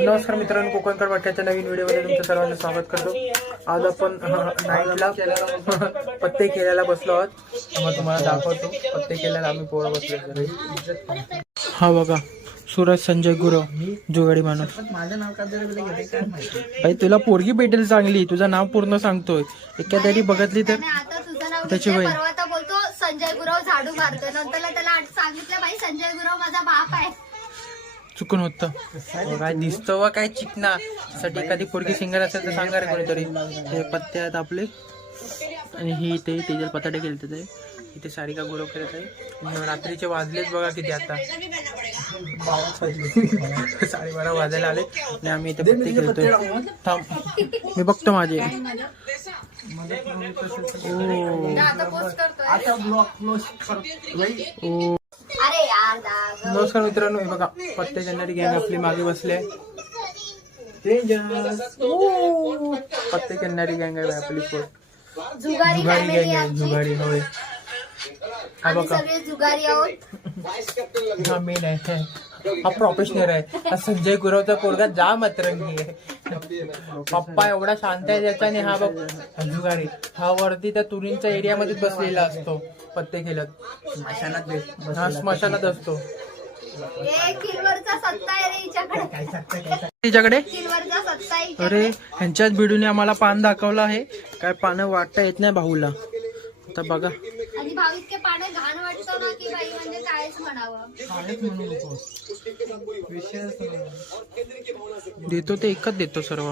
नमस्कार मित्रांनो, कोकणकर वाट्याच्या नवीन व्हिडिओमध्ये तुमचं सर्वांचं स्वागत करतो. आज आपण नाईटला पत्ते खेळायला बसलो आहोत. मग तुम्हाला दाखवतो पत्ते खेळायला आम्ही पोरं बसलो. हा बघा, सूरज संजय गुरव, जुगाडी माणूस. माझं नाव का भाई तुला पोरगी भेटेल चांगली, तुझं नाव पूर्ण सांगतोय. एखाद्याने बघितली तर त्याची बहीण. परवा बोलतो संजय गुरव झाडू मारतो, नंतर त्याला सांगितलं भाई संजय गुरव माझा बाप आहे. चुकून होतं काय दिसतं व काय चिकना साठी एखादी पोरगी सिंगर असेल तर सांगा रे कोणीतरी. हे पत्ते आहेत आपले आणि ही इथे तेजल पताडे खेळतात आहे. इथे सारिका गुरव खेळत आहे. आणि रात्रीचे वाजलेच बघा किती आता 12:30 वाजायला आले आणि आम्ही इथे पत्ते खेळतोय. थांब मी बघतो माझे. अरे यार नमस्कार मित्रांनो, हे बघा पत्ते खेळणारी गँग आपली मागे बसले. पत्ते खेळणारी गँग आहे आपली. जुगारी जुगारी गँग आहे, जुगारी. होय, हा बघा जुगारी आहोत. हा मेन आहे, हा प्रोफेशनल आहे. हा संजय गुरवचा पोरगा जाम अतरंगी आहे. पप्पा एवढा शांत आहे त्याचा. आणि हा बघ जुगारी, हा वरती त्या तुरींच्या एरियामध्ये बसलेला असतो पत्ते खेळत. हा स्मशानात असतो. किलवरचा सत्ता आहे रे हिच्याकडे. तिच्याकडे किलवरचा सत्ता आहे. अरे ह्यांच्याच भिडूने आम्हाला पान दाखवलं आहे. काय पानं वाटता येत नाही भाऊला. आता बघा, आणि भाऊ इतके पाणी घाण वाटतो ना की बाई म्हणजे कायच म्हणावं. देतो ते एकच देतो सर्व.